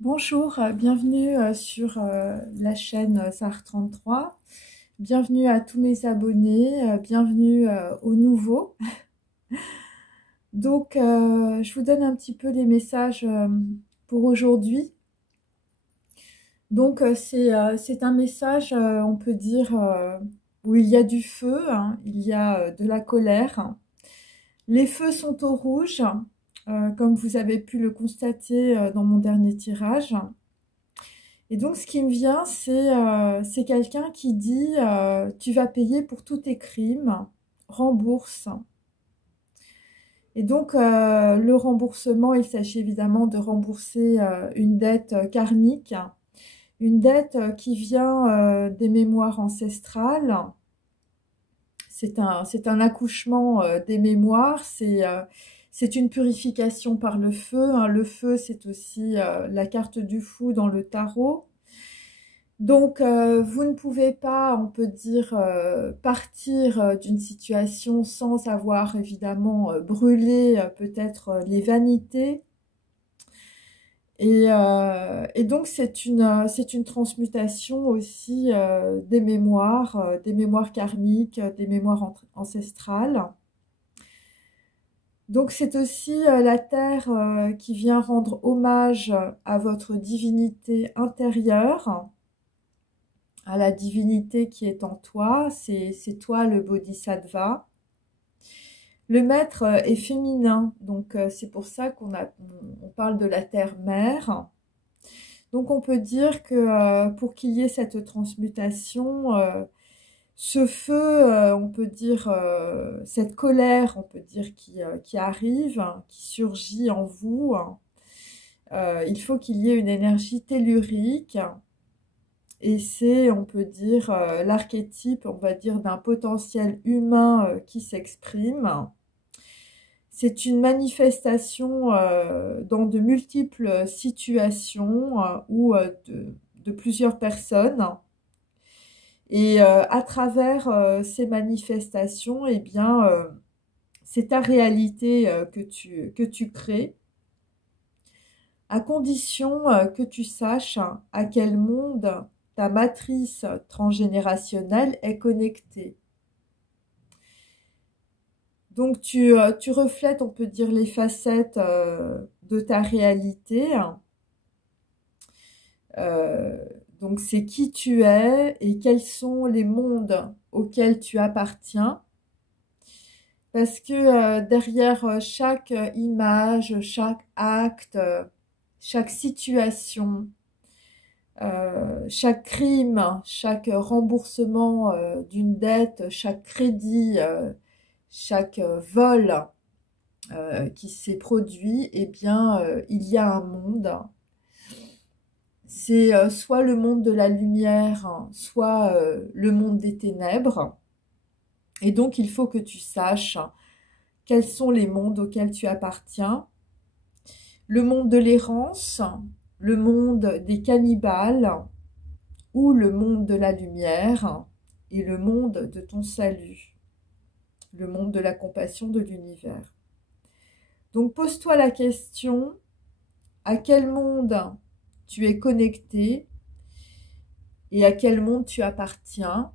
Bonjour, bienvenue sur la chaîne SAR33. Bienvenue à tous mes abonnés, bienvenue aux nouveaux. Donc, je vous donne un petit peu les messages pour aujourd'hui. Donc, c'est un message, on peut dire, où il y a du feu, hein, il y a de la colère. Les feux sont au rouge, comme vous avez pu le constater dans mon dernier tirage. Et donc, ce qui me vient, c'est quelqu'un qui dit tu vas payer pour tous tes crimes, rembourse. Et donc, le remboursement, il s'agit évidemment de rembourser une dette karmique, une dette qui vient des mémoires ancestrales. C'est un accouchement des mémoires, c'est une purification par le feu, hein. Le feu, c'est aussi la carte du fou dans le tarot. Donc, vous ne pouvez pas, on peut dire, partir d'une situation sans avoir évidemment brûlé peut-être les vanités. Et donc, c'est une transmutation aussi des mémoires karmiques, des mémoires ancestrales. Donc, c'est aussi la Terre qui vient rendre hommage à votre divinité intérieure, à la divinité qui est en toi, c'est toi le bodhisattva. Le maître est féminin, donc c'est pour ça on parle de la terre-mère. Donc on peut dire que pour qu'il y ait cette transmutation, ce feu, on peut dire, cette colère, on peut dire, qui arrive, qui surgit en vous, il faut qu'il y ait une énergie tellurique. Et c'est, on peut dire, l'archétype, on va dire, d'un potentiel humain qui s'exprime. C'est une manifestation dans de multiples situations ou de plusieurs personnes. Et à travers ces manifestations, eh bien, c'est ta réalité que tu crées, à condition que tu saches à quel monde ta matrice transgénérationnelle est connectée. Donc tu reflètes, on peut dire, les facettes de ta réalité. Donc c'est qui tu es et quels sont les mondes auxquels tu appartiens. Parce que derrière chaque image, chaque acte, chaque situation, chaque crime, chaque remboursement d'une dette, chaque crédit, chaque vol qui s'est produit, eh bien, il y a un monde. C'est soit le monde de la lumière, soit le monde des ténèbres. Et donc, il faut que tu saches quels sont les mondes auxquels tu appartiens. Le monde de l'errance, le monde des cannibales, ou le monde de la lumière, et le monde de ton salut, le monde de la compassion de l'univers. Donc pose-toi la question, à quel monde tu es connecté et à quel monde tu appartiens.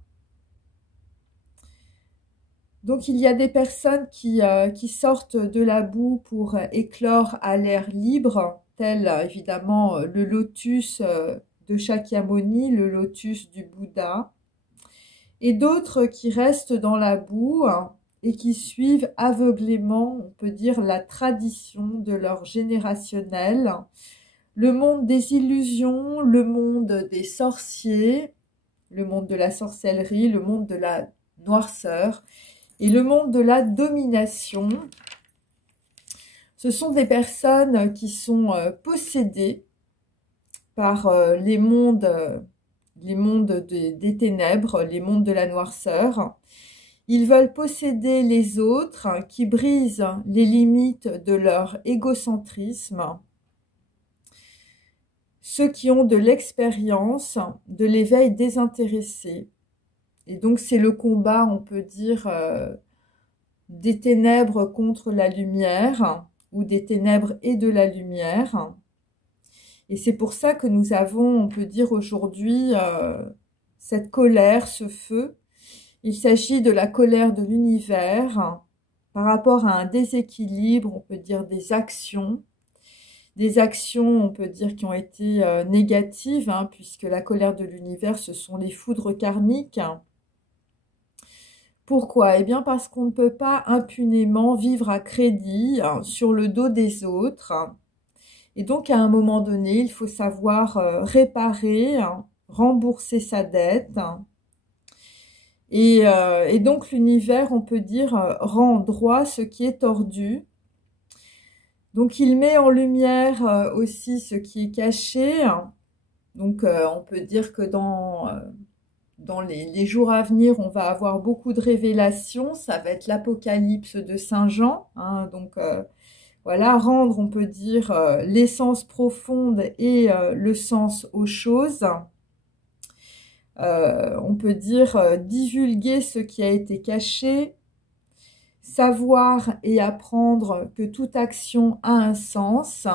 Donc il y a des personnes qui sortent de la boue pour éclore à l'air libre, tel évidemment le lotus de Shakyamuni, le lotus du Bouddha, et d'autres qui restent dans la boue et qui suivent aveuglément, on peut dire, la tradition de leur générationnel, le monde des illusions, le monde des sorciers, le monde de la sorcellerie, le monde de la noirceur et le monde de la domination. Ce sont des personnes qui sont possédées par les mondes des ténèbres, les mondes de la noirceur. Ils veulent posséder les autres, qui brisent les limites de leur égocentrisme. Ceux qui ont de l'expérience, de l'éveil désintéressé. Et donc c'est le combat, on peut dire, des ténèbres contre la lumière, ou des ténèbres et de la lumière. Et c'est pour ça que nous avons, on peut dire aujourd'hui, cette colère, ce feu. Il s'agit de la colère de l'univers par rapport à un déséquilibre, on peut dire des actions, on peut dire, qui ont été négatives, hein, puisque la colère de l'univers, ce sont les foudres karmiques. Pourquoi? Eh bien parce qu'on ne peut pas impunément vivre à crédit sur le dos des autres. Et donc, à un moment donné, il faut savoir réparer, rembourser sa dette. Et donc, l'univers, on peut dire, rend droit ce qui est tordu. Donc, il met en lumière aussi ce qui est caché. Donc, on peut dire que dans les jours à venir, on va avoir beaucoup de révélations. Ça va être l'Apocalypse de Saint Jean. Hein, donc, voilà, rendre, on peut dire, l'essence profonde et le sens aux choses. On peut dire divulguer ce qui a été caché, savoir et apprendre que toute action a un sens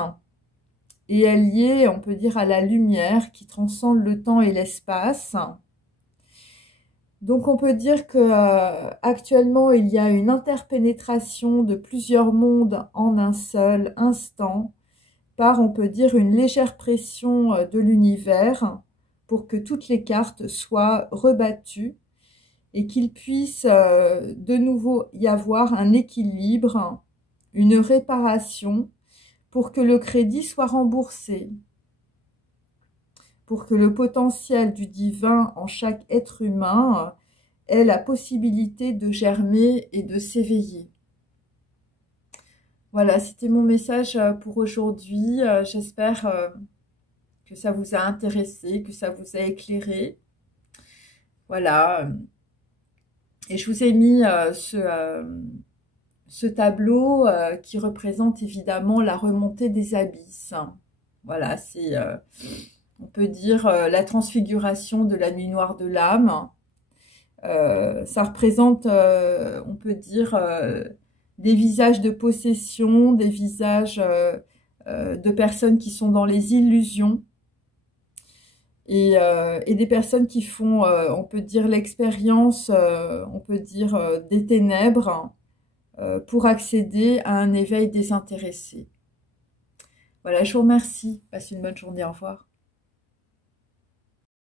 et est liée, on peut dire, à la lumière qui transcende le temps et l'espace. Donc on peut dire que actuellement il y a une interpénétration de plusieurs mondes en un seul instant par, on peut dire, une légère pression de l'univers pour que toutes les cartes soient rebattues et qu'il puisse de nouveau y avoir un équilibre, une réparation pour que le crédit soit remboursé, pour que le potentiel du divin en chaque être humain ait la possibilité de germer et de s'éveiller. Voilà, c'était mon message pour aujourd'hui. J'espère que ça vous a intéressé, que ça vous a éclairé. Voilà. Et je vous ai mis ce tableau qui représente évidemment la remontée des abysses. Voilà, c'est, on peut dire, la transfiguration de la nuit noire de l'âme. Ça représente, on peut dire, des visages de possession, des visages de personnes qui sont dans les illusions. Et des personnes qui font, on peut dire, l'expérience, on peut dire, des ténèbres pour accéder à un éveil désintéressé. Voilà, je vous remercie. Passez une bonne journée. Au revoir.